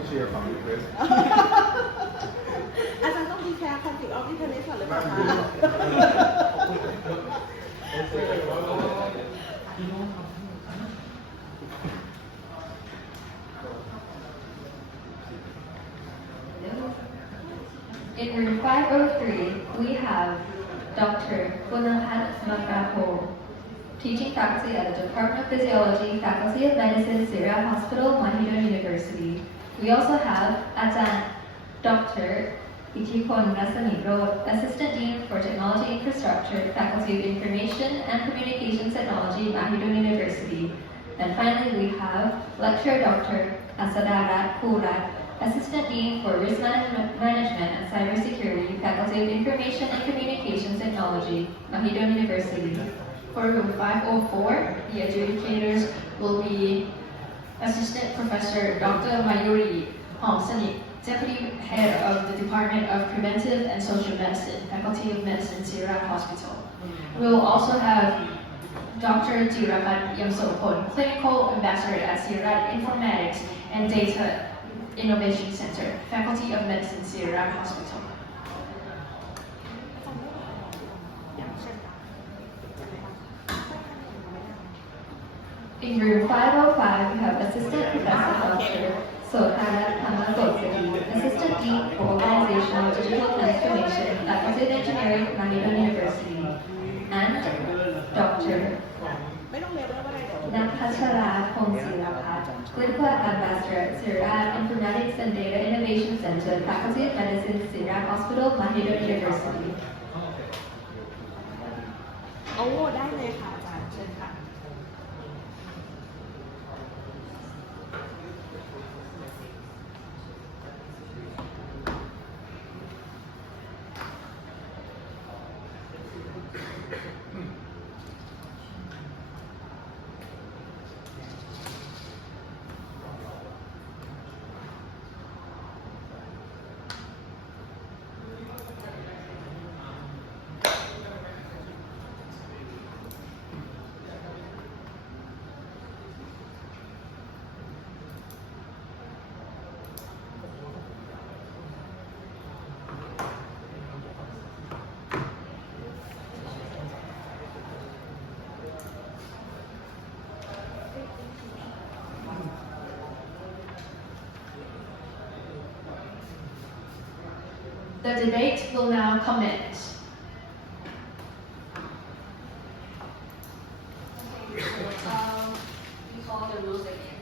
ต้องเชียร์ฝั่งรีเควส อาจารย์ต้องมีแชร์คอนฟ lict of interest ก่อนหรือเปล่าคะ In room 503, we have Dr. Punahat Makapo, teaching faculty at the Department of Physiology, Faculty of Medicine, Siriraj Hospital, Mahidol University. We also have Ajahn Dr. Ithipon Rasaniro, Assistant Dean for Technology Infrastructure, Faculty of Information and Communications Technology, Mahidol University. And finally, we have Lecturer Dr. Asadarat Purat, Assistant Dean for Risk Management and Cybersecurity, Faculty of Information and Communications Technology, Mahidol University. For room 504, the adjudicators will be Assistant Professor Dr. Mayuri Homsani, Deputy Head of the Department of Preventive and Social Medicine, Faculty of Medicine, Siriraj Hospital. We will also have Dr. Tiraman Yamsopon, Clinical Ambassador at Siriraj Informatics and Data Innovation Center, Faculty of Medicine, Siriraj Hospital. In room 505, we have Assistant Professor Dr. Sothara Kamagosi, Assistant Dean for Organizational Digital Transformation, Faculty of Engineering, Mahidol University, and Dr. Nakachara Ponsirapat, Clinical Ambassador at Siriraj Informatics and Data Innovation Center, Faculty of Medicine, Siriraj Hospital, Mahidol University. โอ้ได้เลยค่ะอาจารย์เชิญค่ะ The debate will now commence. We call the rules again.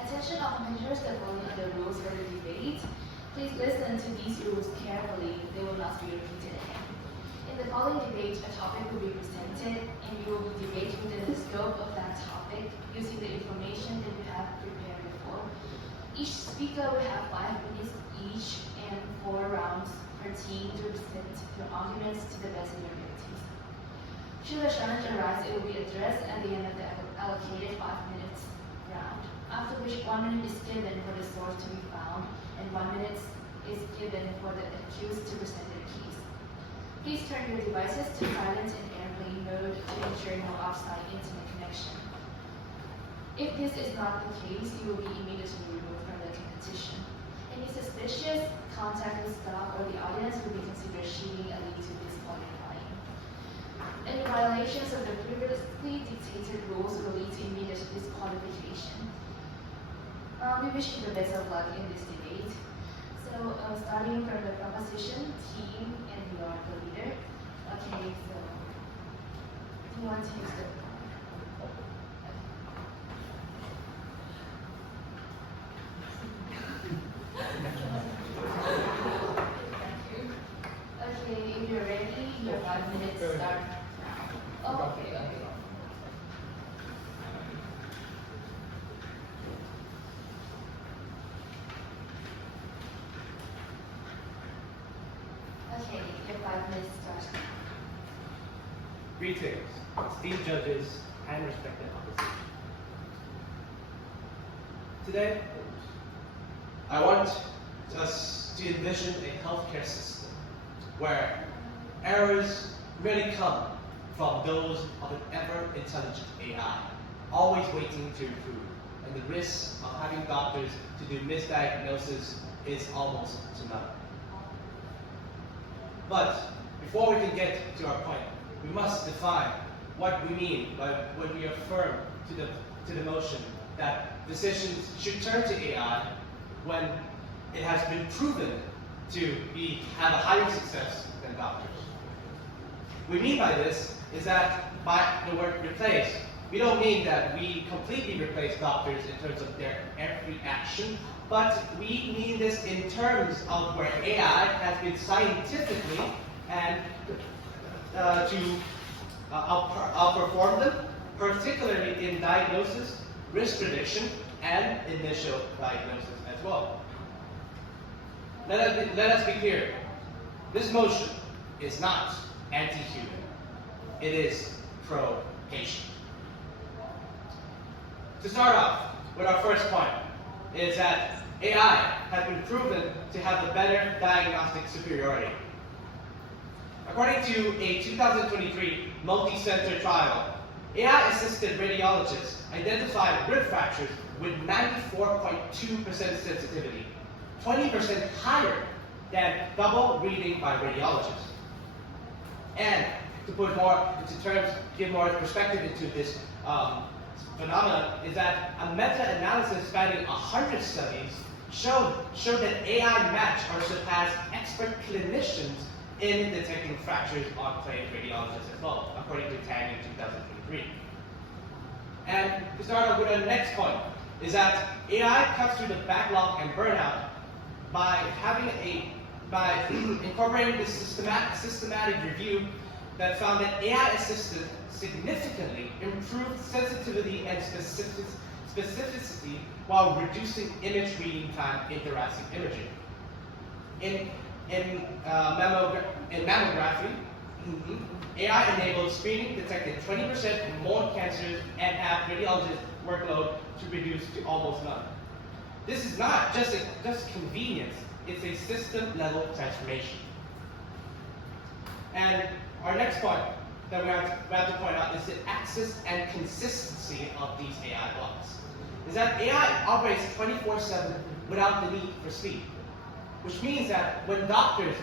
Attention all measures that follow the rules for the debate. Please listen to these rules carefully. They will not be repeated again. In the following debate, a topic will be presented, and you will be debating within the scope of that topic using the information that you have prepared before. Each speaker will have 5 minutes each and 4 rounds per team to present your arguments to the best of your abilities. Should a challenge arise, it will be addressed at the end of the allocated 5 minutes round, after which 1 minute is given for the source to be found and 1 minute is given for the accused to present their case. Please turn your devices to silent and airplane mode to ensure no offsite internet connection. If this is not the case, you will be immediately removed from the competition. Any suspicious contact with staff or the audience will be considered cheating and lead to disqualifying. Any violations of the previously dictated rules will lead to immediate disqualification. We wish you the best of luck in this debate. So, starting from the proposition, team, and you are the leader. Okay, so, do you want to use the Okay, if you're ready, your 5 minutes start now. Oh, okay. Okay, your 5 minutes start now. Greetings, esteemed judges and respected opposition. Today, I want us to envision a healthcare system where errors merely come from those of an ever-intelligent AI, always waiting to improve and the risk of having doctors to do misdiagnosis is almost to none. But before we can get to our point, we must define what we mean by when we affirm to the notion that physicians should turn to AI when it has been proven to have a higher success than doctors. What we mean by this is that by the word replace, we don't mean that we completely replace doctors in terms of their every action, but we mean this in terms of where AI has been scientifically and to outperform them, particularly in diagnosis, risk prediction, and initial diagnosis as well. Let us be clear. This motion is not anti-human. It is pro-patient. To start off with our first point is that AI has been proven to have the better diagnostic superiority. According to a 2023 multi-center trial, AI-assisted radiologists identified rib fractures with 94.2% sensitivity, 20% higher than double reading by radiologists. And to put more into terms, give more perspective into this phenomenon, is that a meta-analysis spanning 100 studies showed that AI match or surpass expert clinicians in detecting fractures on trained radiologists as well, according to Tang in 2023. And to start off with our next point, is that AI cuts through the backlog and burnout by incorporating this systematic review that found that AI assisted significantly improved sensitivity and specificity while reducing image reading time in thoracic imaging. In mammography, AI enabled screening detected 20% more cancers and have radiologist workload to reduce to almost none. This is not just convenience, it's a system-level transformation. And our next point that we have to point out is the access and consistency of these AI blocks. Is that AI operates 24/7 without the need for sleep. Which means that when doctors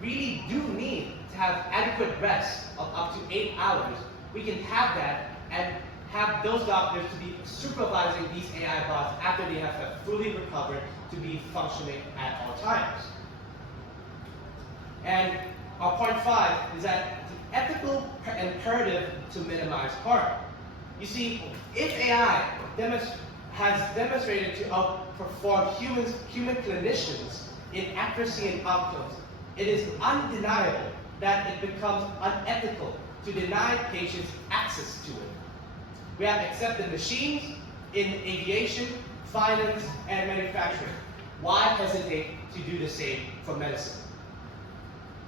really do need to have adequate rest of up to 8 hours, we can have that and have those doctors to be supervising these AI bots after they have fully recovered to be functioning at all times. And our point 5 is that the ethical imperative to minimize harm. You see, if AI has demonstrated to outperform human clinicians in accuracy and outcomes, it is undeniable that it becomes unethical to deny patients access to it. We have accepted machines in aviation, finance, and manufacturing. Why hesitate to do the same for medicine?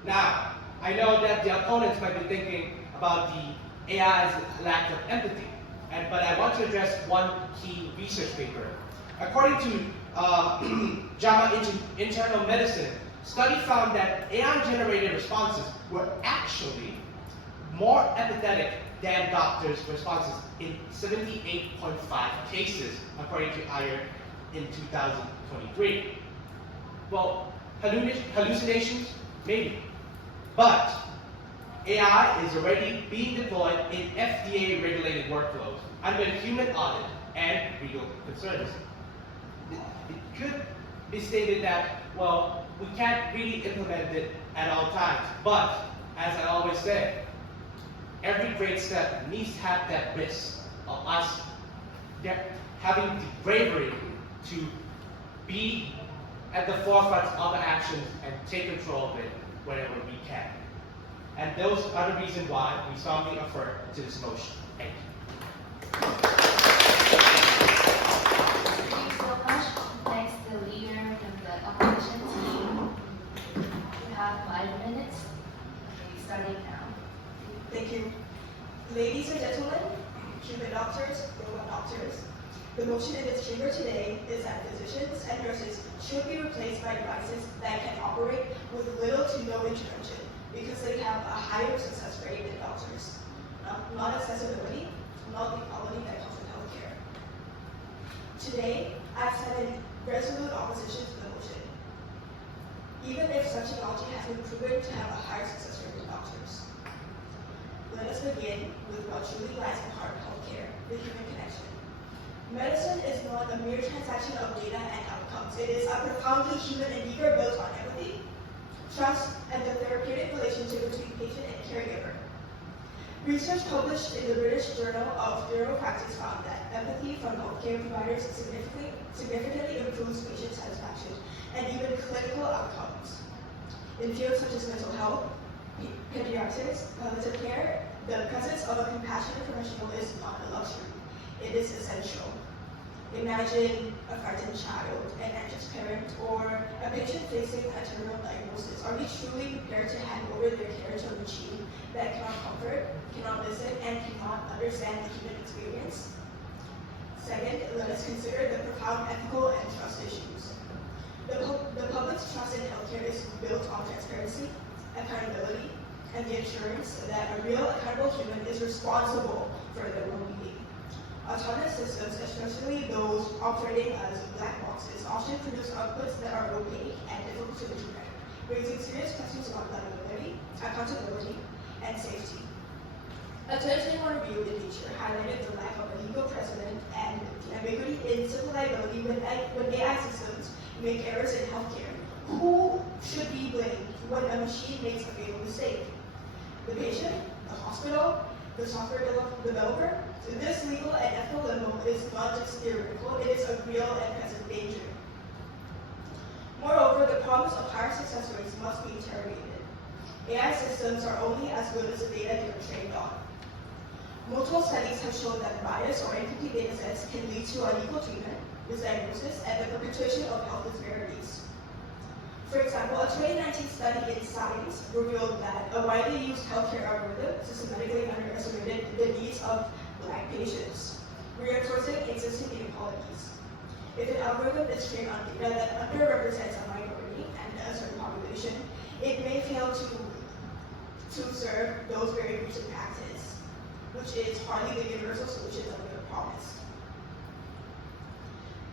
Now, I know that the opponents might be thinking about the AI's lack of empathy, but I want to address one key research paper. According to JAMA Internal Medicine, study found that AI-generated responses were actually more empathetic than doctors' responses in 78.5 cases, according to Iyer in 2023. Well, hallucinations? Maybe. But AI is already being deployed in FDA-regulated workflows under human audit and legal concerns. It could be stated that, well, we can't really implement it at all times. But, as I always say, every great step needs to have that risk of us having the bravery to be at the forefront of the actions and take control of it whenever we can. And those are the reasons why we strongly affirm to this motion. Thank you. Thank you so much. Next, the leader from the opposition team. You have 5 minutes. Okay, starting now. Thank you. Ladies and gentlemen, human doctors, robot doctors, the motion in this chamber today is that physicians and nurses should be replaced by devices that can operate with little to no intervention because they have a higher success rate than doctors. Not accessibility, not the quality that comes with healthcare. Today, I stand in resolute opposition to the motion, even if such technology has been proven to have a higher success rate in doctors. Let us begin with what truly lies at the heart of healthcare, the human connection. Medicine is not a mere transaction of data and outcomes. It is a profoundly human endeavor built on empathy, trust, and the therapeutic relationship between patient and caregiver. Research published in the British Journal of Neuropractice found that empathy from healthcare providers significantly improves patient satisfaction and even clinical outcomes. In fields such as mental health, pediatrics, palliative care, the presence of a compassionate professional is not a luxury. It is essential. Imagine a frightened child, an anxious parent, or a patient facing a terminal diagnosis. Are we truly prepared to hand over their care to a machine that cannot comfort, cannot listen, and cannot understand the human experience? Second, let us consider the profound ethical and trust issues. The public's trust in healthcare is built on transparency, accountability, and the assurance that a real accountable human is responsible for their well-being. Autonomous systems, especially those operating as black boxes, often produce outputs that are opaque and difficult to interpret, raising serious questions about liability, accountability, and safety. A 2021 review in Nature highlighted the lack of a legal precedent and the ambiguity in civil liability when AI systems make errors in healthcare. Who should be blamed when a machine makes a fatal mistake? The patient, the hospital, the software developer? This legal and ethical limbo is not just theoretical, it is a real and present danger. Moreover, the promise of higher success rates must be interrogated. AI systems are only as good as the data they are trained on. Multiple studies have shown that bias or incomplete data sets can lead to unequal treatment, misdiagnosis, and the perpetuation of health disparities. For example, a 2019 study in Science revealed that a widely used healthcare algorithm systematically underestimated the needs of Black patients, reinforcing existing inequalities. If an algorithm is trained on data that underrepresents a minority and a certain population, it may fail to serve those very groups in practice, which is hardly the universal solution that we have promised.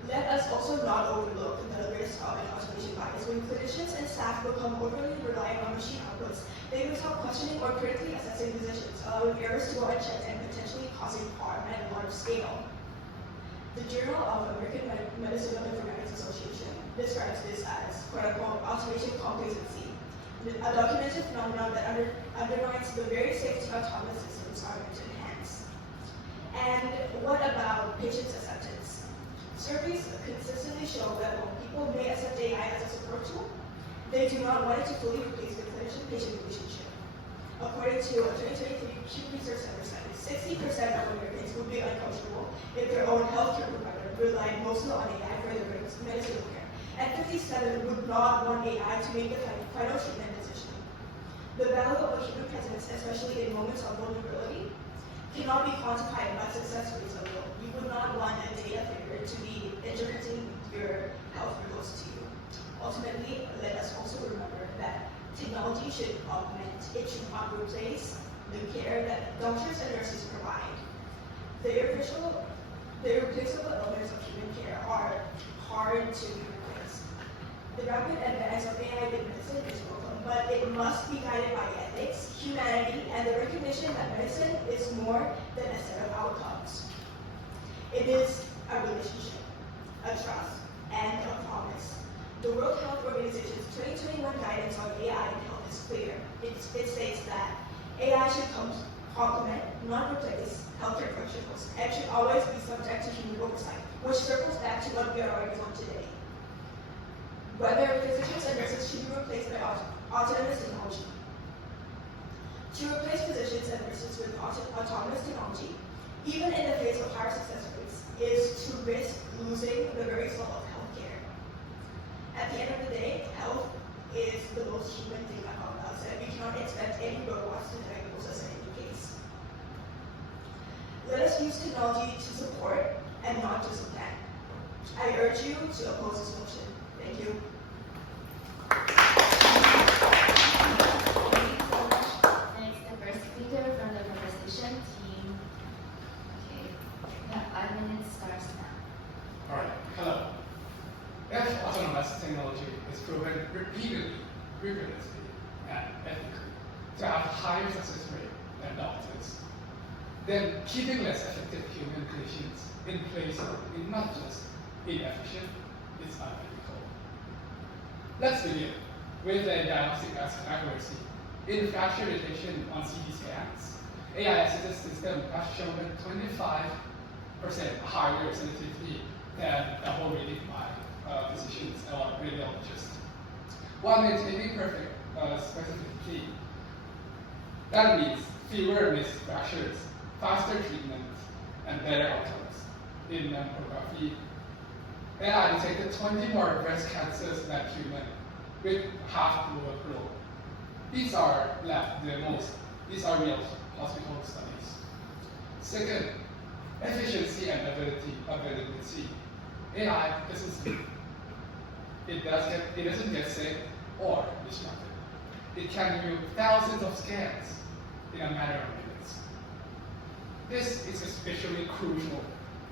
Let us also not overlook the risk of an automation bias. When clinicians and staff become overly reliant on machine outputs, they will stop questioning or critically assessing decisions, allowing errors to go unchecked and potentially causing harm at a large scale. The Journal of American Medicinal Informatics Association describes this as, quote-unquote, automation complacency, a documented phenomenon that undermines the very safety autonomous systems are meant to enhance. And what about patients' acceptance? Surveys consistently show that while people may accept AI as a support tool, they do not want it to fully replace the clinician-patient relationship. According to a 2023 Pew Research Center study, 60% of Americans would be uncomfortable if their own healthcare provider relied mostly on AI for their medical care, and 57% would not want AI to make the final treatment decision. The value of a human presence, especially in moments of vulnerability, cannot be quantified by success rates alone. You would not want a data figure to be interpreting your health results to you. Ultimately, let us also remember that technology should augment, it should not replace the care that doctors and nurses provide. The irreplaceable elements of human care are hard to be replaced. The rapid advance of AI in medicine is welcome, but it must be guided by ethics, humanity, and the recognition that medicine is more than a set of outcomes. It is a relationship, a trust, and a promise. The World Health Organization's 2021 guidance on AI in health is clear. It states that AI should complement, not replace, healthcare professionals, and should always be subject to human oversight, which circles back to what we are arguing on today. Whether physicians and nurses should be replaced by autonomous technology. To replace physicians and nurses with autonomous technology, even in the face of higher success rates, is to risk losing the very soul of healthcare. At the end of the day, health is the most human thing about us, and we cannot expect any robots to diagnose us in any case. Let us use technology to support and not to supplant. I urge you to oppose this motion. Thank you. Thank you so much. Next, the first speaker from the conversation team. Okay, yeah, 5 minutes starts now. All right. Hello. If autonomous technology is proven repeatedly, rigorously, and ethically to have higher success rate than doctors, then keeping less effective human clinicians in place is not just inefficient, it's unethical. Let's begin with the diagnostic accuracy. In fracture detection on CT scans, AI-assisted system has shown a 25% higher sensitivity than the whole reading by physicians or radiologists, while maintaining perfect specificity. That means fewer missed fractures, faster treatment, and better outcomes. In mammography, AI detected 20 more breast cancers than human, with half the workload. These are these are real hospital studies. Second, efficiency and availability. AI doesn't sleep. It doesn't get sick or distracted. It can do thousands of scans in a matter of minutes. This is especially crucial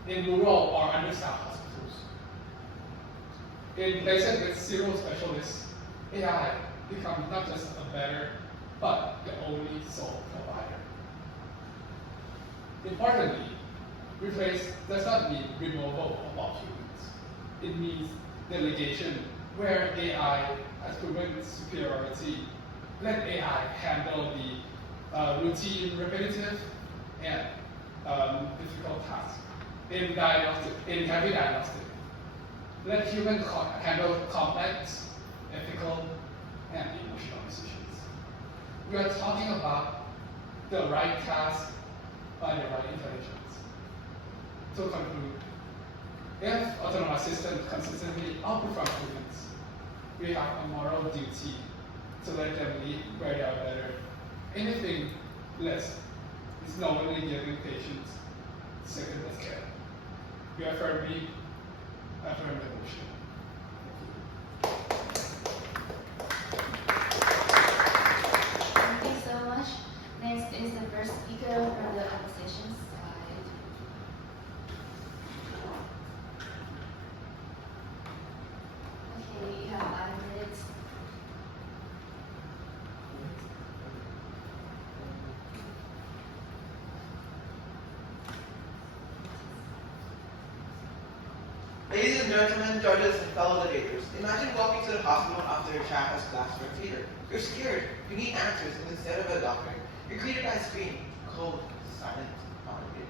in rural or understaffed hospitals. In places with zero specialists, AI becomes not just a better, but the only sole provider. Importantly, replace does not mean removal of all humans. It means delegation, where AI has proven superiority. Let AI handle the routine, repetitive, and difficult tasks. In heavy diagnostic, let humans handle complex, ethical, and emotional decisions. We are talking about the right task by the right intelligence. To conclude, if autonomous systems consistently outperform humans, we have a moral duty to let them lead where they are better. Anything less is knowingly giving patients second-class care. We affirm the motion. Thank you so much. Next is the first speaker from the opposition side. Okay, you have 5 minutes. Ladies and gentlemen, judges, and fellow debaters, imagine walking to the hospital after your child has collapsed from a fever. You're scared, you need answers, and instead of a doctor, you're greeted by a screen, cold, silent, automated.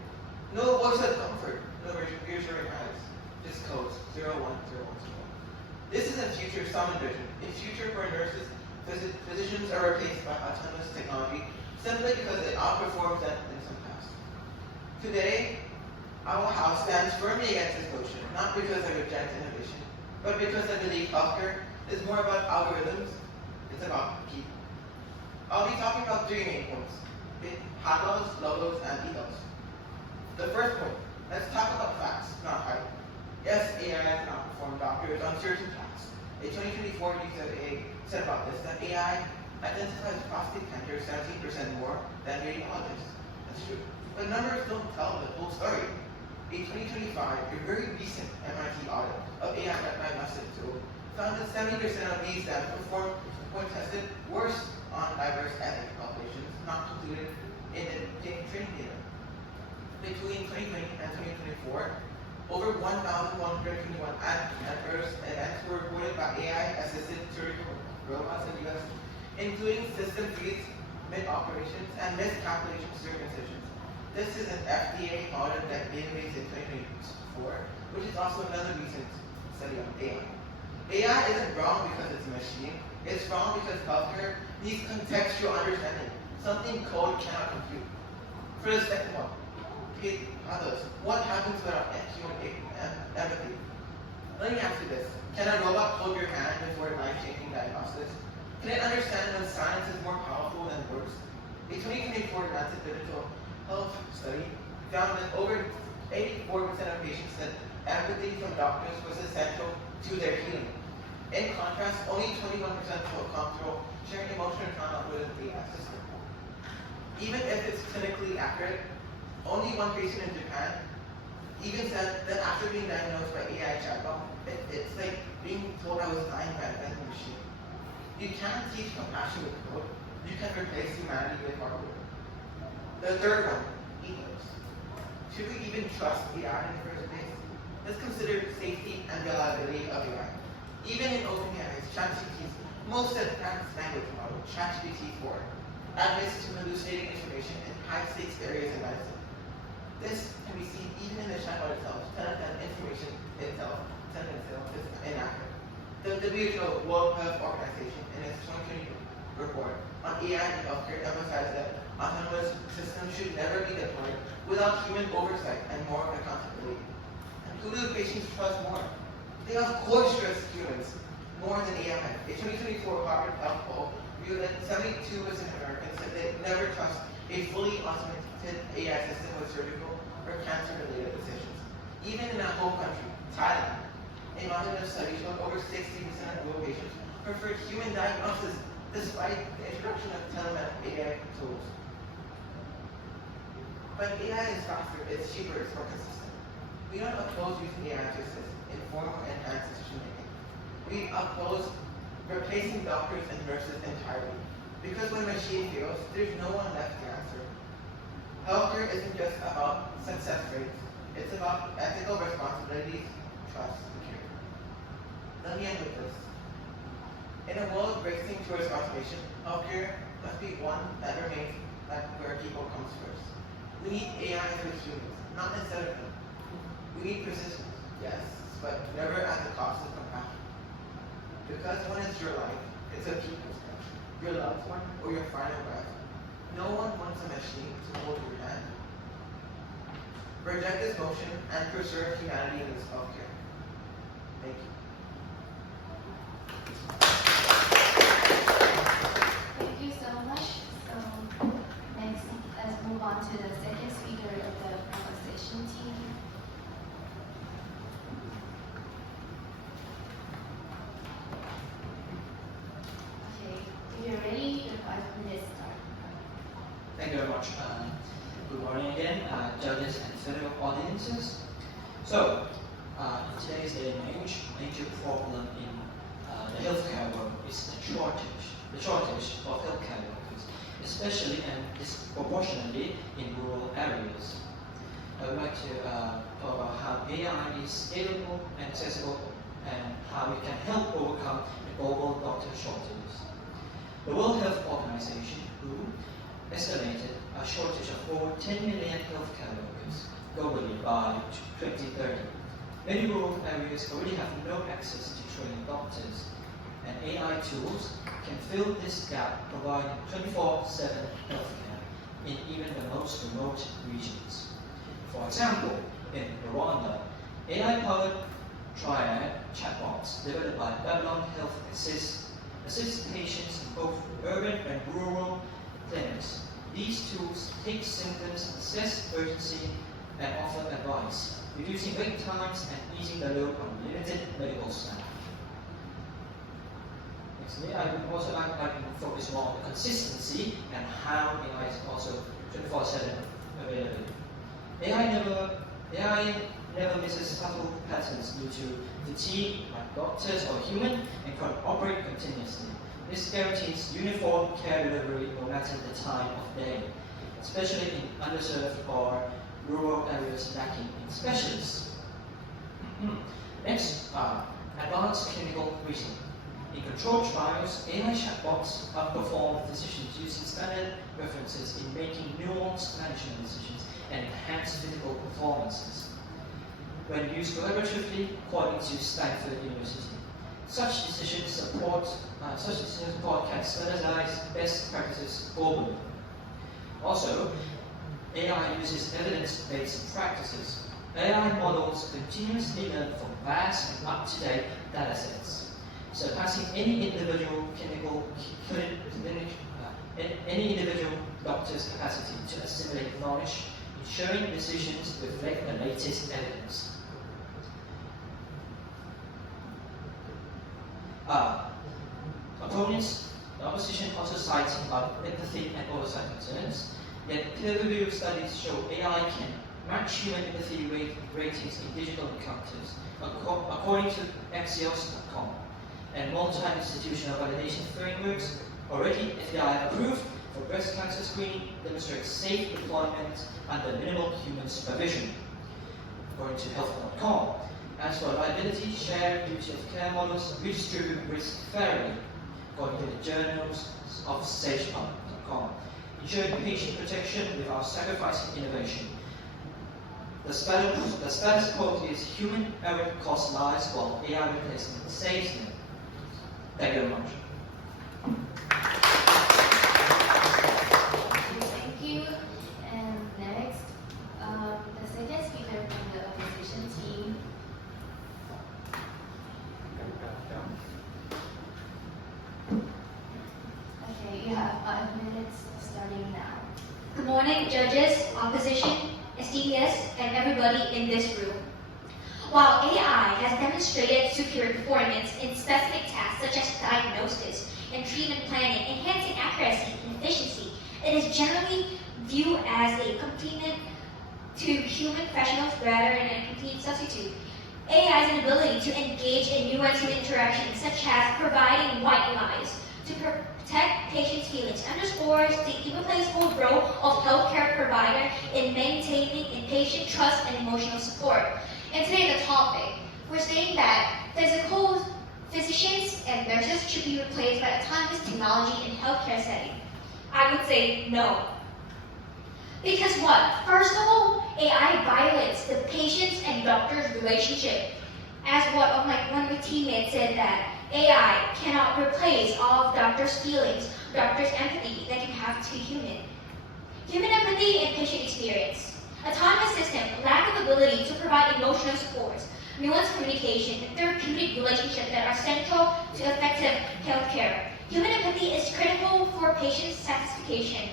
No voice of comfort, no reassuring eyes, just codes, 010101. This is a future summon vision, a future where nurses, physicians are replaced by autonomous technology simply because it outperforms them in some tasks. Today, our house stands firmly against this notion, not because I reject innovation, but because I believe healthcare is more about algorithms, it's about people. I'll be talking about 3 main points: halos, logos, and ethos. The first point, let's talk about facts, not hype. Yes, AI can outperform doctors on certain tasks. A 2024 UCLA said about this that AI identifies prostate cancer 17% more than radiologists. That's true. But numbers don't tell the whole story. A 2025, a very recent MIT audit of AI diagnostic tool found that 70% of these that performed when tested worse on diverse ethnic populations not included in the training data. Between 2020 and 2024, over 1,121 adverse events were reported by AI-assisted surgical robots in the US, including system feeds, mid-operations, and miscalculation circumcisions. This is an FDA audit that database in 2024, which is also another recent study on AI. AI isn't wrong because it's a machine. It's wrong because healthcare needs contextual understanding, something code cannot compute. For the second one, others, what happens without human empathy? Let me ask you this. Can a robot hold your hand before life-changing diagnostics? Can it understand when science is more powerful than words? A 2024 Lancet Digital Health study found that over 84% of patients said empathy from doctors was essential to their healing. In contrast, only 21% felt comfortable sharing emotional trauma with the AI system. Even if it's clinically accurate, only one patient in Japan He even said that after being diagnosed by AI chatbot, it's like being told I was dying by a vending machine. You can't teach compassion with code. You can replace humanity with hardware. The third one, ethos. Should we even trust AI in the first place? Let's consider safety and reliability of AI. Even in OpenAI's ChatGPT's most advanced language model, ChatGPT-4, admits to hallucinating information in high-stakes areas in medicine. This can be seen even in the chatbot itself, telling that information itself is inaccurate. The WHO World Health Organization, in its 2020 report on AI in healthcare, emphasized that autonomous systems should never be deployed without human oversight and moral accountability. And who do patients trust more? They of course trust humans more than AI. A 2024 Harvard Health poll revealed that 72% of Americans said they never trust a fully automated AI system with surgical or cancer-related decisions. Even in our home country, Thailand, a mountain of studies showed over 60% of global patients preferred human diagnosis despite the introduction of telemedic AI tools. But AI is faster, it's cheaper, it's more consistent. We don't oppose using AI to assist, inform, or enhance decision making. We oppose replacing doctors and nurses entirely. Because when a machine fails, there's no one left to answer. Healthcare isn't just about success rates, it's about ethical responsibilities, trust, and care. Let me end with this. In a world racing towards automation, healthcare must be one that remains where people comes first. We need AI for humans, not instead of them. We need precision, yes, but never at the cost of compassion. Because when it's your life, it's a people's life, your loved one, or your final breath. No one wants a machine to hold your hand. Reject this motion and preserve humanity in this healthcare. Thank you. Thank you so much. So next, let's move on to the second speaker of the conversation team. Okay, if you're ready, your 5 minutes start. Thank you very much. Good morning again, judges and fellow audiences. So, in today's day and age, major problem in the healthcare world is the shortage of healthcare workers, especially and disproportionately in rural areas. I would like to talk about how AI is scalable and accessible and how it can help overcome the global doctor shortages. The World Health Organization, WHO, estimated a shortage of over 10 million healthcare workers globally by 2030. Many rural areas already have no access to trained doctors, and AI tools can fill this gap, providing 24/7 healthcare in even the most remote regions. For example, in Rwanda, AI-powered triad chatbots developed by Babylon Health assist patients in both urban and rural clinics. These tools take symptoms, assess urgency, and offer advice, reducing wait times and easing the load on limited medical staff. Next, I would also like to focus more on the consistency and how AI is also 24/7 available. AI never misses subtle patterns due to fatigue, like doctors or human, and can operate continuously. This guarantees uniform care delivery no matter the time of day, especially in underserved or rural areas lacking in specialists. Next, advanced clinical reasoning. In controlled trials, AI chatbots outperform physicians using standard references in making nuanced management decisions and enhance physical performances. When used collaboratively, according to Stanford University, such decision support can standardize best practices globally. Also, AI uses evidence-based practices. AI models continuously learn from vast and up-to-date datasets, surpassing any individual doctor's capacity to assimilate knowledge, ensuring decisions reflect the latest evidence. The opposition also cites empathy and oversight concerns, yet peer-reviewed studies show AI can match human empathy ratings in digital encounters, according to Axios.com, and multi-institutional validation frameworks already FBI approved for breast cancer screening demonstrate safe deployment under minimal human supervision, according to health.com. As for liability, shared duty of care models redistribute risk fairly, according to the journals of SageMaker.com, ensuring patient protection without sacrificing innovation. The status quo is human error costs lives while AI replacement saves them. Thank you very much. Thank you. And next, the second speaker from the opposition team. Okay, you have 5 minutes starting now. Good morning, judges, opposition, STDS, and everybody in this room. While AI has demonstrated superior performance in specific tasks such as diagnosis and treatment planning, enhancing accuracy and efficiency, it is generally viewed as a complement to human professionals rather than a complete substitute. AI has an ability to engage in nuanced human interactions, such as providing white lies to protect patients' feelings, underscores the irreplaceable role of healthcare provider in maintaining patient trust and emotional support. And today the topic, we're saying that physical physicians and nurses should be replaced by autonomous technology in healthcare setting. I would say no. Because what? First of all, AI violates the patient's and doctor's relationship. As one of my teammates said that AI cannot replace all of doctor's feelings, doctor's empathy that you have to human. Human empathy and patient experience. Autonomous system lack of ability to provide emotional support, nuanced communication, and therapeutic relationships that are central to effective healthcare. Human empathy is critical for patient satisfaction.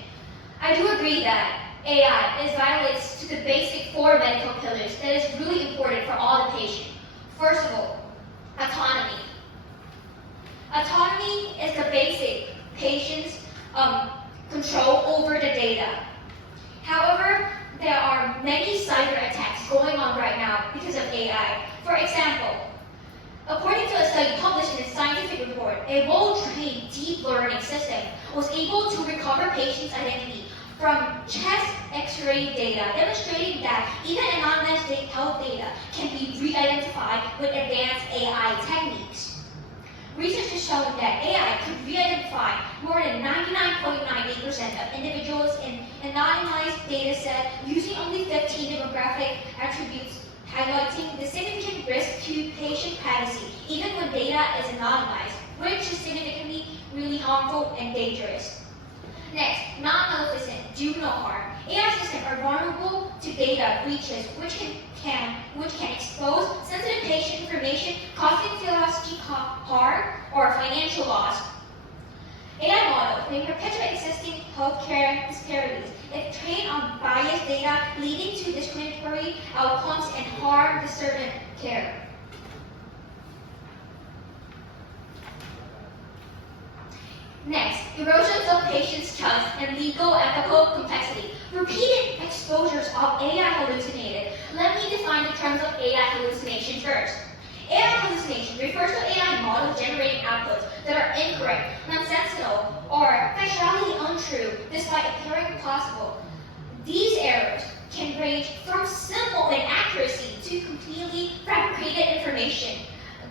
I do agree that AI violates to the basic 4 medical pillars that is really important for all the patients. First of all, autonomy. Autonomy is the basic patient's control over the data. However, there are many cyber attacks going on right now because of AI. For example, according to a study published in a scientific report, a well-trained deep learning system was able to recover patients' identity from chest X-ray data, demonstrating that even anonymous health data can be re-identified with advanced AI techniques. Research has shown that AI could re-identify more than 99.98% of individuals in an anonymized data set using only 15 demographic attributes, highlighting the significant risk to patient privacy, even when data is anonymized, which is significantly really harmful and dangerous. Next, non-maleficent, do no harm. AI systems are vulnerable to data breaches, which can expose sensitive patient information, causing physiological harm or financial loss. AI models may perpetuate existing healthcare disparities if trained on biased data, leading to discriminatory outcomes and harm to certain care. Next, erosion of patients' trust and legal ethical complexity. Repeated exposures of AI hallucinated. Let me define the terms of AI hallucination first. AI hallucination refers to AI models generating outputs that are incorrect, nonsensical, or factually untrue despite appearing plausible. These errors can range from simple inaccuracy to completely fabricated information.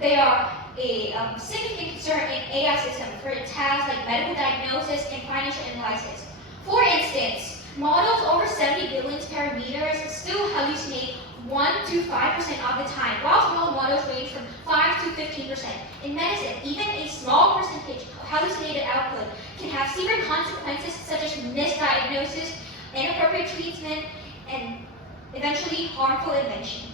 They are a significant concern in AI systems for tasks like medical diagnosis and financial analysis. For instance, models over 70 billion parameters still hallucinate 1 to 5% of the time, while small models range from 5 to 15%. In medicine, even a small percentage of hallucinated output can have severe consequences such as misdiagnosis, inappropriate treatment, and eventually harmful invention.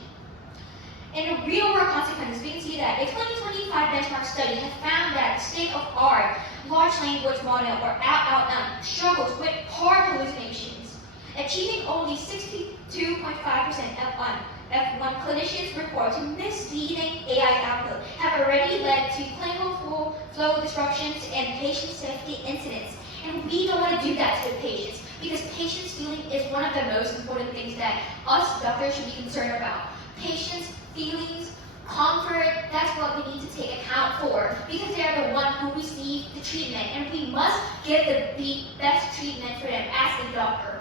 In the real-world consequences, we can see that a 2025 benchmark study has found that the state-of-art large language model, or LLM, struggles with hard hallucinations, achieving only 62.5% F1. F1 clinicians report to misleading AI output have already led to clinical flow disruptions and patient safety incidents. And we don't want to do that to the patients, because patients' feeling is one of the most important things that us doctors should be concerned about. Patients' feelings, comfort, that's what we need to take account for, because they are the one who receive the treatment, and we must give the best treatment for them as the doctor.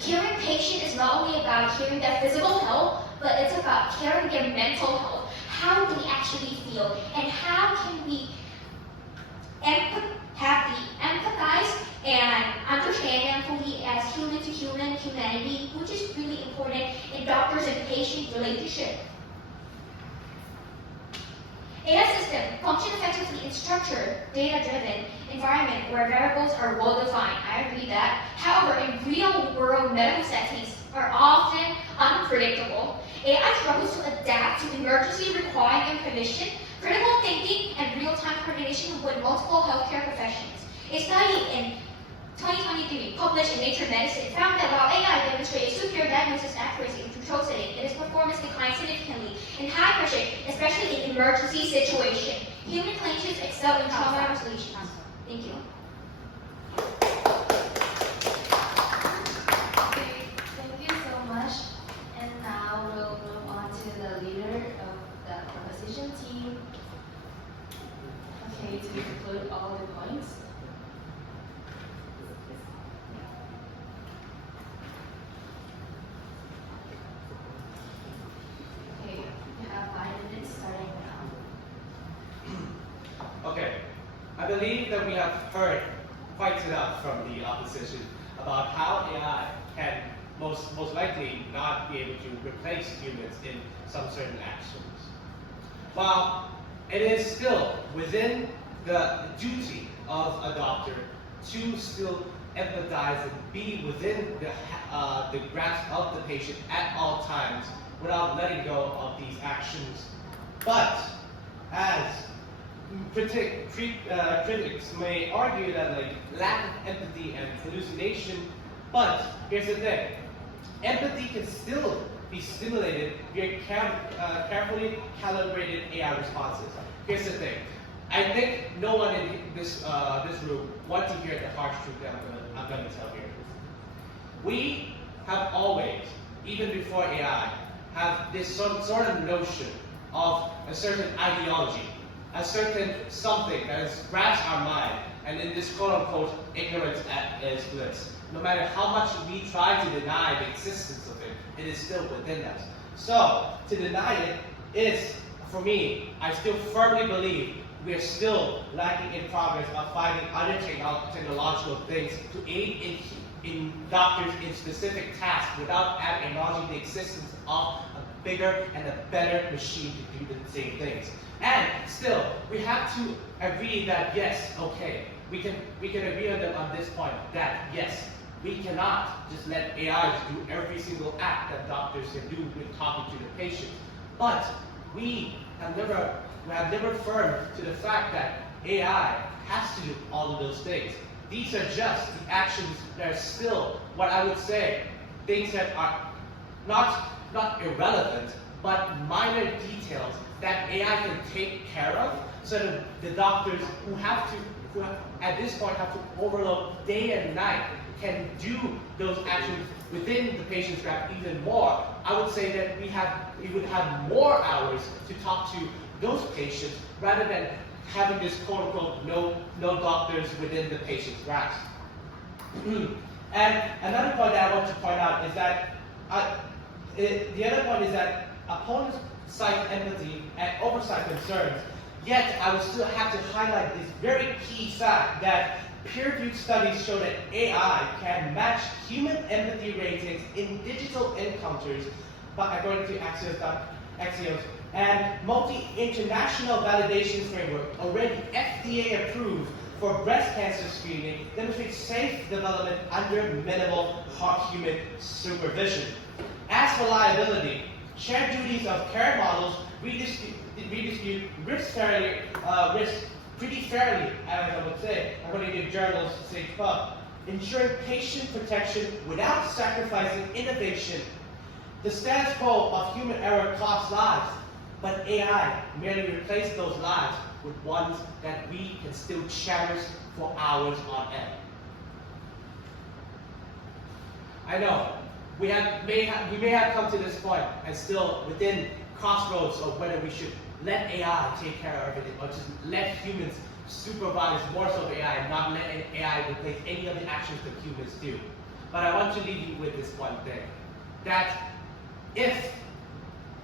Caring patient is not only about caring their physical health, but it's about caring their mental health. How do they actually feel, and how can we empathize and understand them fully as human to human humanity, which is really important in doctors and patient relationship. AI system function effectively in structured, data-driven environment where variables are well-defined. I agree that. However, in real-world medical settings are often unpredictable. AI struggles to adapt to emergency requiring information, critical thinking, and real-time coordination with multiple healthcare professions. A study in 2023, published in Nature Medicine, found that while AI demonstrates superior diagnosis accuracy in control setting, its performance declines significantly in high pressure, especially in emergency situations. Human clinicians excel in trauma resolution. Thank you. Okay, thank you so much. And now we'll move on to the leader of the proposition team. Okay, to conclude all the points. Okay, you have 5 minutes starting now. Okay, I believe that we have heard quite enough from the opposition about how AI can most likely not be able to replace humans in some certain actions. While it is still within the duty of a doctor to still empathize and be within the grasp of the patient at all times without letting go of these actions. But as critics may argue that lack of empathy and hallucination, but here's the thing: empathy can still be stimulated via carefully calibrated AI responses. Here's the thing: I think no one in this room wants to hear the harsh truth that I'm going to tell here. We have always, even before AI, have this sort of notion of a certain ideology, a certain something that has grasped our mind, and in this quote-unquote ignorance is bliss. No matter how much we try to deny the existence of it, it is still within us. So, to deny it is, for me, I still firmly believe we are still lacking in progress of finding other technological things to aid in doctors in specific tasks without acknowledging the existence of a bigger and a better machine to do the same things. And still, we have to agree that yes, okay, we can agree on this point that yes, we cannot just let AI do every single act that doctors can do with talking to the patient. But we have never firmed to the fact that AI has to do all of those things. These are just the actions that are still what I would say things that are not irrelevant, but minor details that AI can take care of, so that the doctors who at this point have to overload day and night can do those actions within the patient's grasp even more. I would say that we would have more hours to talk to those patients rather than having this quote-unquote no doctors within the patient's grasp. And another point that I want to point out is that the other point is that opponents cite empathy and oversight concerns, yet I would still have to highlight this very key fact that peer-reviewed studies show that AI can match human empathy ratings in digital encounters, but according to Axios, and multi-international validation framework, already FDA approved for breast cancer screening, demonstrates safe development under minimal human supervision. As for liability, shared duties of care models redistribute risk pretty fairly, as I would say, according to journals Safe Pub, ensuring patient protection without sacrificing innovation. The status quo of human error costs lives, but AI merely replaces those lives with ones that we can still cherish for hours on end. I know we may have come to this point and still within crossroads of whether we should let AI take care of everything or just let humans supervise more so of AI and not let AI replace any of the actions that humans do. But I want to leave you with this one thing, that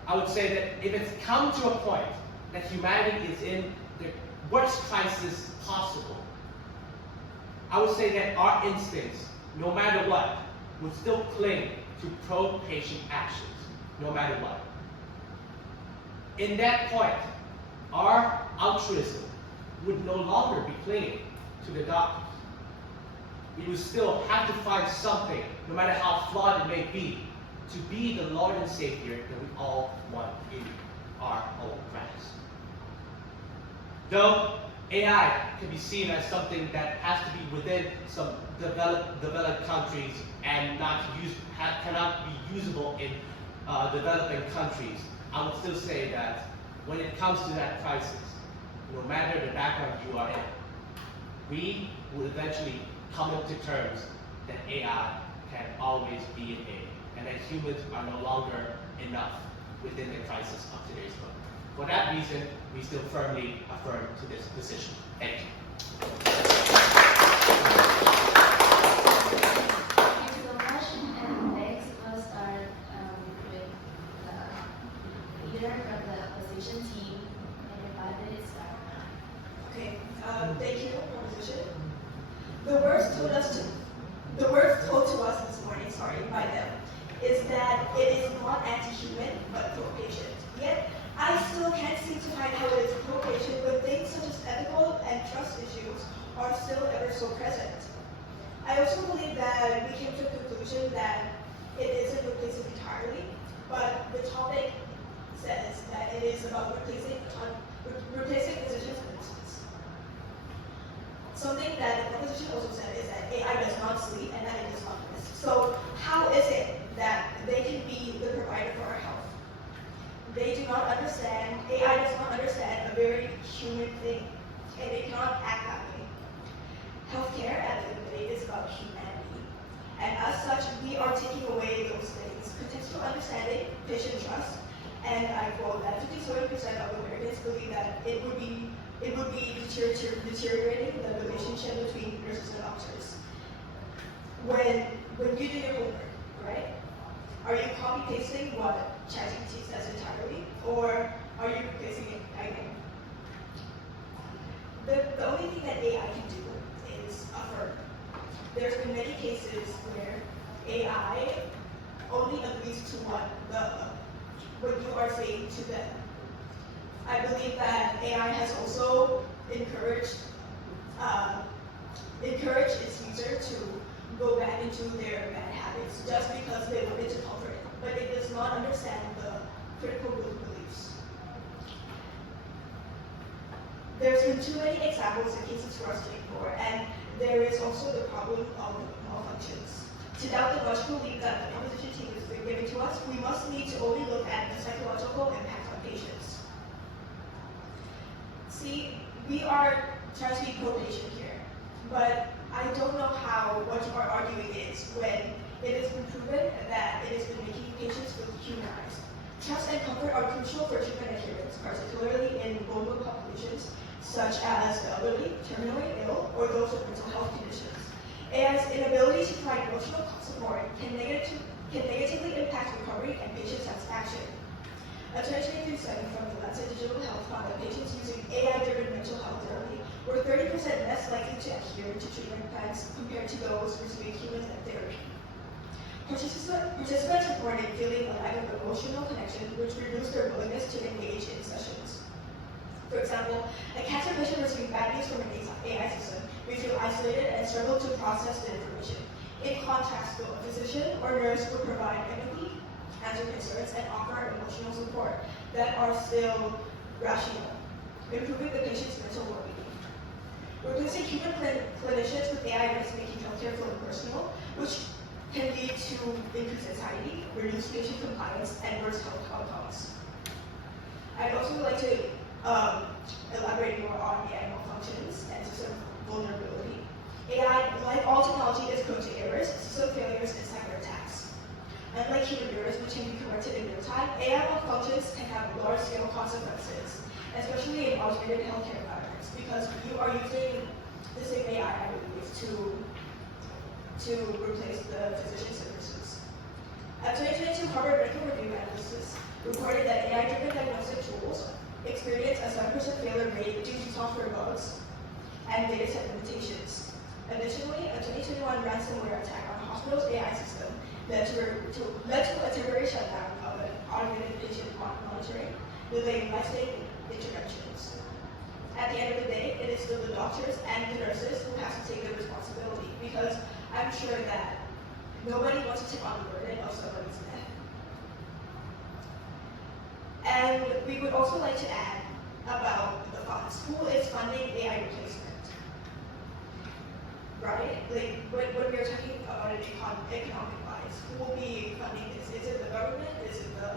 I would say that if it's come to a point that humanity is in the worst crisis possible, I would say that our instincts, no matter what, would still cling to pro-patient actions, no matter what. In that point, our altruism would no longer be clinging to the doctors. We would still have to find something, no matter how flawed it may to be the Lord and Savior that we all want in our own practice. Though AI can be seen as something that has to be within some developed countries and cannot be usable in developing countries, I would still say that when it comes to that crisis, no matter the background you are in, we will eventually come to terms that AI can always be an aid, and that humans are no longer enough within the crisis of today's world. For that reason, we still firmly affirm to this position. Thank you. Thank you so much. And next, we'll start with the leader from the opposition team. And your 5 minutes start now. Okay, thank you, proposition. The words told to us this morning, by them, is that it is not anti-human, but pro-patient. Yet, I still can't seem to find how it is pro-patient when things such as ethical and trust issues are still ever so present. I also believe that we came to the conclusion that it isn't replacing entirely, but the topic says that it is about replacing physicians and nurses. Something that the proposition also said is that AI does not sleep and that it does not rest. So how is it that they can be the provider for our health? They do not understand, AI does not understand a very human thing, and they cannot act that way. Healthcare at the end of the day is about humanity. And as such, we are taking away those things. Contextual understanding, patient trust, and I quote that 57% of Americans believe that it would be deteriorating the relationship between nurses and doctors. When you do your homework, right? Are you copy pasting what ChatGPT says entirely, or are you replacing it again? The only thing that AI can do is affirm. There's been many cases where AI only agrees to what you are saying to them. I believe that AI has also encouraged its user to go back into their bad habits just because they wanted to comfort it, but it does not understand the critical beliefs. There's been too many examples and cases for us to ignore, and there is also the problem of malfunctions. To doubt the logical belief that the proposition team is giving to us, we must need to only look at the psychological impact on patients. See, we are trying to be pro-patient here, but I don't know how what you are arguing is when it has been proven that it has been making patients feel humanized. Trust and comfort are crucial for treatment adherence, particularly in vulnerable populations such as the elderly, terminally ill, or those with mental health conditions. AI's inability to provide emotional support can negatively impact recovery and patient satisfaction. A 2023 study from the Lancet Digital Health found that patients using AI-driven mental health therapy were 30% less likely to adhere to treatment plans compared to those receiving human therapy. Participants reported feeling a lack of emotional connection, which reduced their willingness to engage in sessions. For example, a cancer patient receiving bad news from an AI system may feel isolated and struggle to process the information. In contrast, though, a physician or nurse would provide empathy, answer concerns, and offer emotional support that are still rational, improving the patient's mental well-being. Replacing human clinicians with AI risks making healthcare feel impersonal, which can lead to increased anxiety, reduced patient compliance, and worse health outcomes. I'd also like to elaborate more on AI malfunctions and system vulnerability. AI, like all technology, is prone to errors, system failures, and cyber attacks. automated healthcare environments because you are using the same AI, I believe, to replace the physician services. A 2022 Harvard Medical Review analysis reported that AI-driven diagnostic tools experience a 7% failure rate due to software bugs and data set limitations. Additionally, a 2021 ransomware attack on a hospital's AI system led to a temporary shutdown of an automated patient monitoring, delaying life-saving interventions. At the end of the day, it is still the doctors and the nurses who have to take the responsibility because I'm sure that nobody wants to take on the burden of somebody's death. And we would also like to add about the funds. Who is funding AI replacement? Right? Like when we're talking about it economic-wise, who will be funding this? Is it the government? Is it the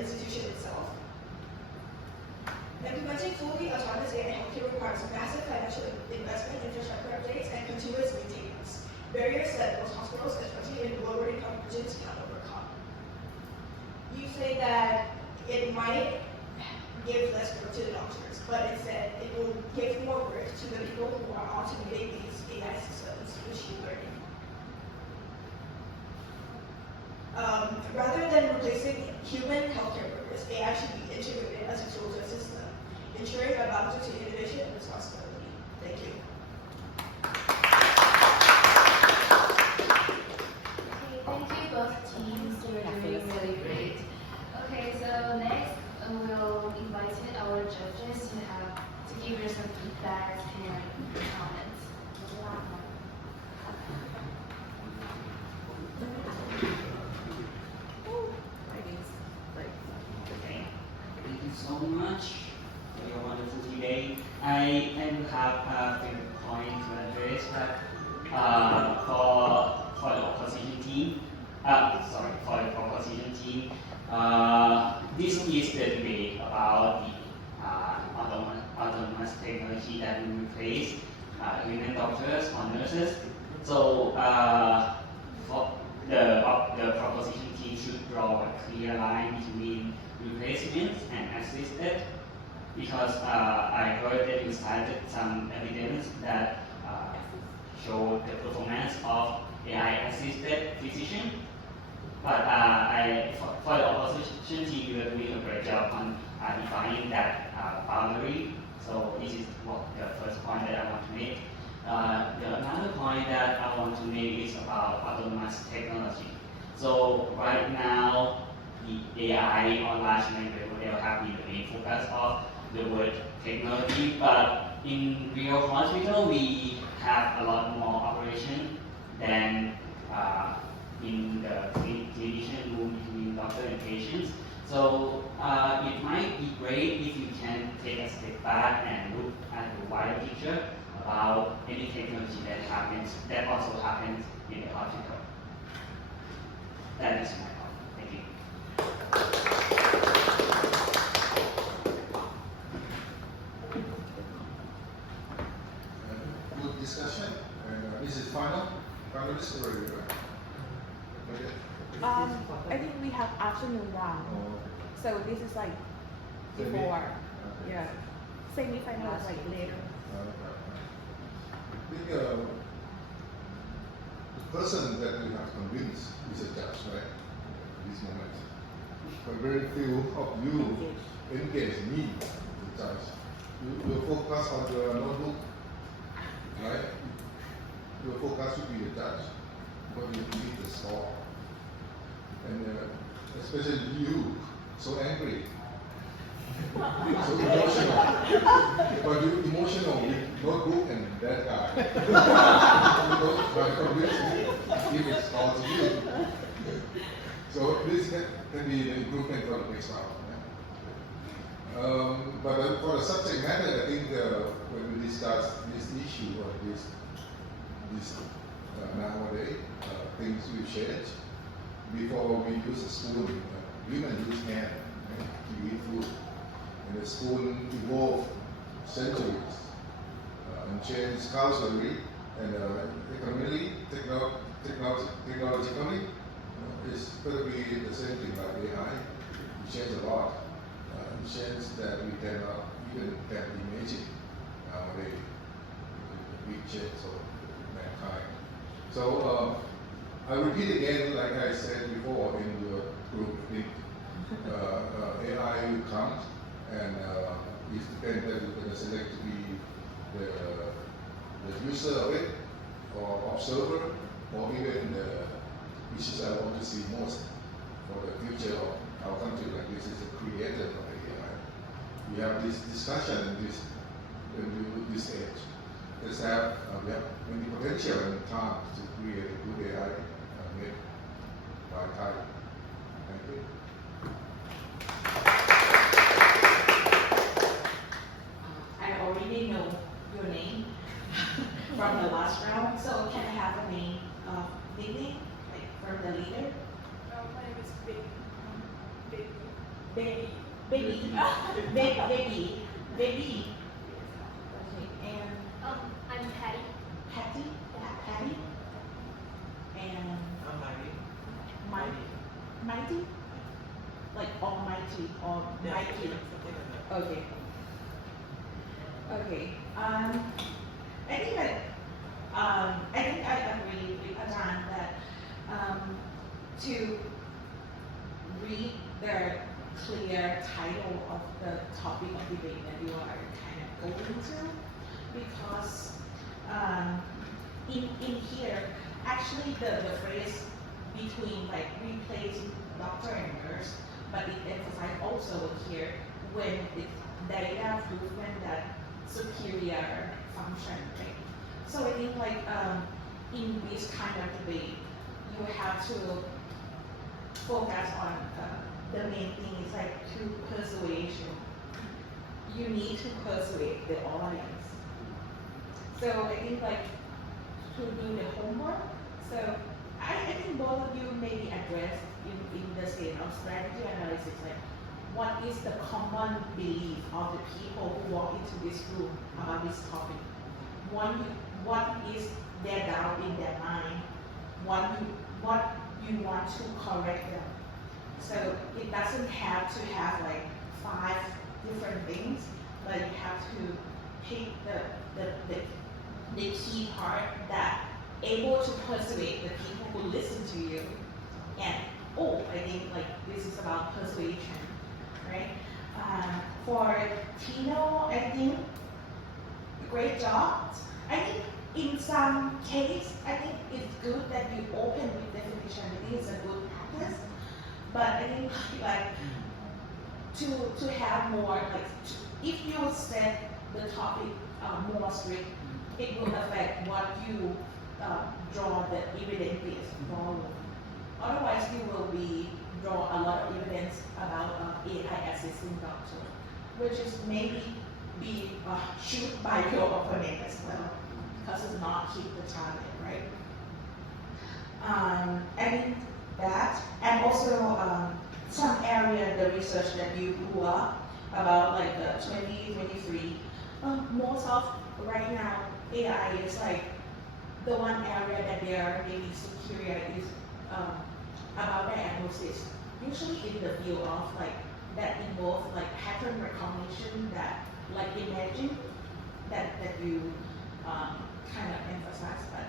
institution itself? Implementing fully autonomous AI healthcare requires massive financial investment, infrastructure updates, and continuous maintenance. Barriers that most hospitals, especially in lower income regions, cannot overcome. You say that it might give less work to the doctors, but instead it will give more work to the people who are automating these AI systems, machine learning. Rather than replacing human healthcare workers, AI should be integrated as a tool to assist them, ensuring a balance between innovation and responsibility. Thank you. Okay, thank you both teams. You're doing really great. Okay, so next we'll invite our judges to give you some feedback and comments. Thank you so much for your wonderful debate. I have a few points to address that for the opposition team. For the proposition team. This is the debate about the autonomous technology that will replace human doctors or nurses. So for the proposition team should draw a clear line between replacements and assisted, because I heard that you cited some evidence that showed the performance of AI-assisted physician. But for the opposition team, you are doing a great job on defining that boundary. So this is the first point that I want to make. Another point that I want to make is about autonomous technology. So right now, the AI or large language model have been the main focus of the word technology, but in real hospital, we have a lot more operation than in the clinician room between doctor and patients. So it might be great if you can take a step back and look at the wider picture about any technology that also happens in the hospital. That is my point. Thank you. Good discussion. And this is final. Finalist already, right? Okay. I think we have afternoon round. Oh, So this is like Semi? before. okay. Yeah. Semi-final is like later. I think the person that we have convinced is a judge, right? At this moment. But very few of you engage me, the judge. You focus on your notebook, right? Your focus should be the judge, but you need the score. And especially you, so angry, so emotional. But you emotional with notebook and that guy. You don't try to convince me, give it all to you. So this can be an improvement for the next round. But for the subject matter, I think when we discuss this issue or this nowadays, things will change. Before we use a spoon, women use hand to eat food. And the spoon evolved centuries and changed culturally and economically, technologically. It's going to be the same thing like AI. It changed a lot. solutions that we cannot even can imagine nowadays. The big change of mankind. So I repeat again, like I said before in the group think, AI will come, and it depends whether you're going to select to be the user of it, or observer, or even the issues I want to see most for the future of our country, like this is a creator of AI. We have this discussion in this age. We have many potential and time to create a good AI made by time. Thank you. I already know your name from the last round, so can I have a name, nickname, like from the leader? My name is Baby. Baby. Baby. Okay, and I'm Patty. Patty, Patty, and I'm Mighty. Mighty, like almighty or Yeah, mighty. something like that. Okay. Okay. I think that I think I agree with Ajahn that to read the clear title of the topic of debate that you are kind of going to, because in here actually the phrase between like replacing doctor and nurse, but it emphasizes also here when it's data proven that superior function, right? So I think like in this kind of debate, you have to focus on the main thing is like to persuasion. You need to persuade the audience. So I think like to do the homework. So I think both of you maybe address in the same of strategy analysis, like what is the common belief of the people who walk into this room about this topic? What is their doubt in their mind? What you want to correct them? So it doesn't have to have like 5 different things, but you have to pick the key part that able to persuade the people who listen to you. And I think like this is about persuasion, right? For Tino, I think great job. I think in some case, I think it's good that you open with definition. I think it's a good practice. But I think like to have more like if you set the topic more strict, it will affect what you draw the evidence from. Otherwise, you will draw a lot of evidence about AI assisting doctor, which is maybe be shoot by your opponent as well, because it's not hit the target, right? I think that, and also some area the research that you do up about like the 2023, most of right now AI is like the one area that they are maybe superior is about diagnosis. Usually in the field of like that involve like pattern recognition that like imagine that you kind of emphasize, but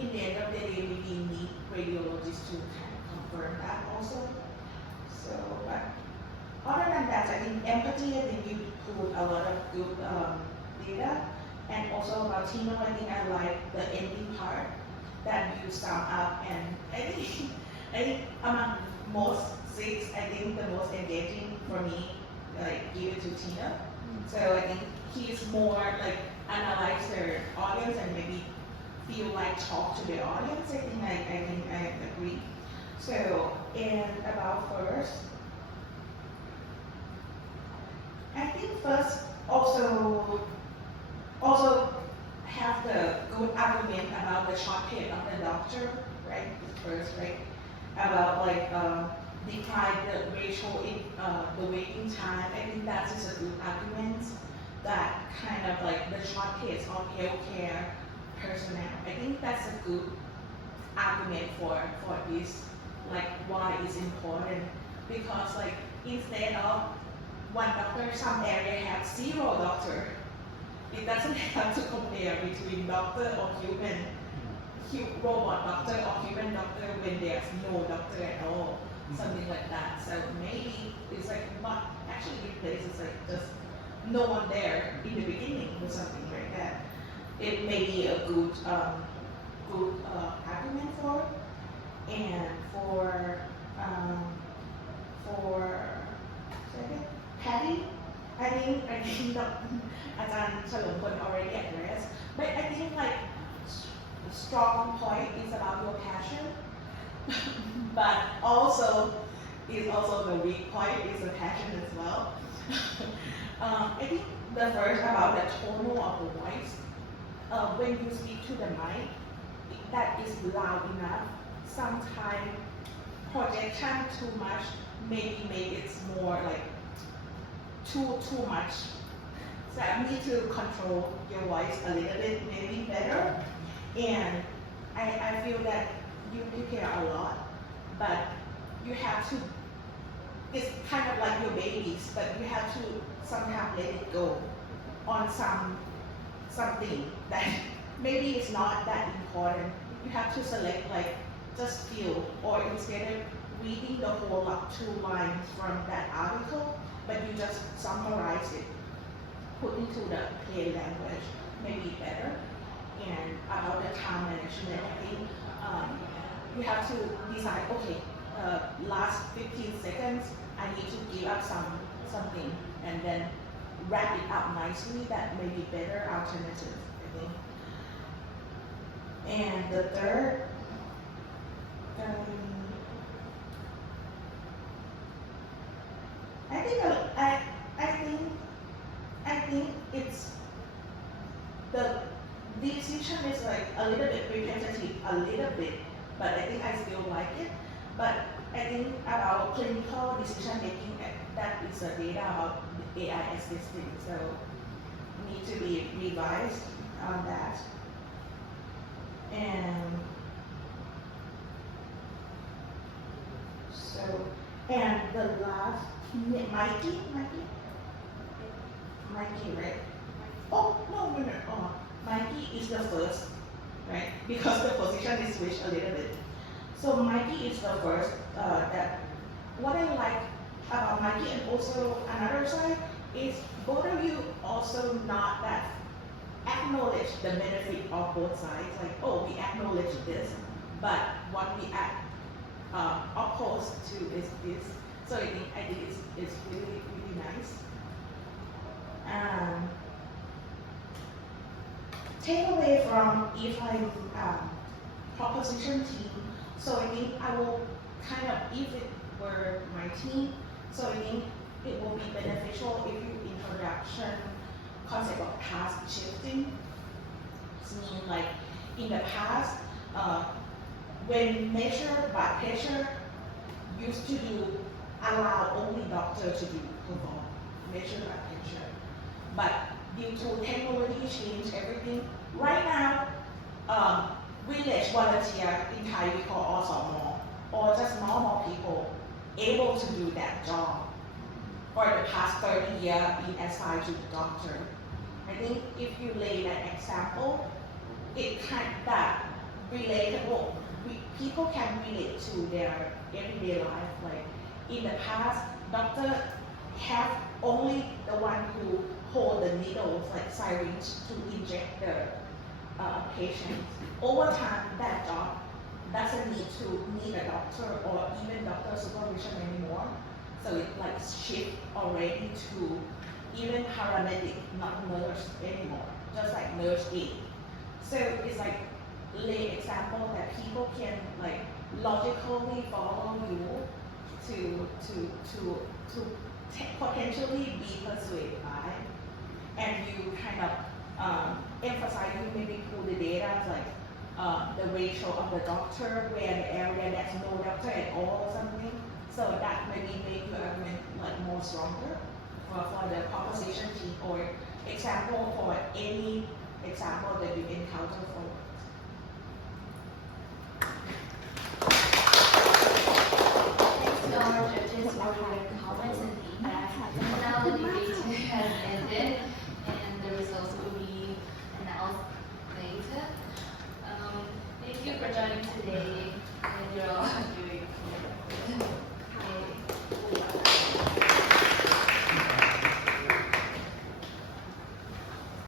in the end of the day we need radiologists to kind of confirm that also. So but other than that, I think empathy, I think you put a lot of good data. And also about Tino, I think I like the ending part that you sum up, and I think among most 6, I think the most engaging for me, like give it to Tino. So I think he's more like analyze their audience and maybe feel like talk to the audience. I think I agree. So and about first, I think first also have the good argument about the shortage of the doctor, right? First, right? About like decline the ratio in the waiting time. I think that is a good argument that kind of like the shortage of healthcare personnel. I think that's a good argument for this, like why it's important, because like instead of one doctor, some area have zero doctor. It doesn't have to compare between doctor or robot doctor or human doctor when there's no doctor at all, something like that. So maybe it's like not actually replace, it's like just no one there in the beginning or something like that. It may be a good argument for it. And for Patty, I think that Ajahn Chalomkon already addressed, but I think like strong point is about your passion, but also is also the weak point is the passion as well. I think the first about the tone of the voice. When you speak to the mic, that is loud enough. Sometimes projection too much maybe make it more like too much. So I need to control your voice a little bit, maybe better. And I feel that you care a lot, but you have to, it's kind of like your babies, but you have to somehow let it go on something that maybe it's not that important. You have to select like just feel, or instead of reading the whole 2 lines from that article, but you just summarize it, put into the plain language, maybe better. And about the time management, I think you have to decide, okay, last 15 seconds, I need to give up something, and then wrap it up nicely. That may be better alternative, I think. And the third, I think it's the decision is like a little bit repetitive, a little bit, but I think I still like it. But I think about clinical decision making, that is the data about AI assisting, so need to be revised on that. And so, and the last, Mikey, right? Oh, no. Oh, Mikey is the first, right? Because the position is switched a little bit. So Mikey is the first, that what I like about Mikey, and also another side, is both of you also not that acknowledge the benefit of both sides. Like, oh, we acknowledge this, but what we opposed to is this. So I think it's really, really nice. Take away from if I'm proposition team, so I think I will kind of, if it were my team, so I think it will be beneficial if you introduction concept of task shifting. It's mean like in the past, when measured by pressure, used to allow only doctor to perform measured by pressure. But due to technology change everything, right now, village volunteer in Thai we call Osmo, or just normal people able to do that job. For the past 30 years, being assigned to the doctor. I think if you lay that example, it kind of that relatable. People can relate to their everyday life. Like in the past, doctor have only the one who hold the needles, like syringe, to inject the patient. Over time, that job doesn't need a doctor or even doctor supervision anymore. So it like shift already to even paramedic, not nurse anymore, just like nurse aid. So it's like lay example that people can like logically follow you to potentially be persuaded by, and you kind of emphasize, you maybe pull the data like the ratio of the doctor, where the area that's no doctor at all or something. So that maybe make your argument like more stronger for the proposition team, or example for any example that you encounter for. Thanks to our judges for their comments and feedback. Now the they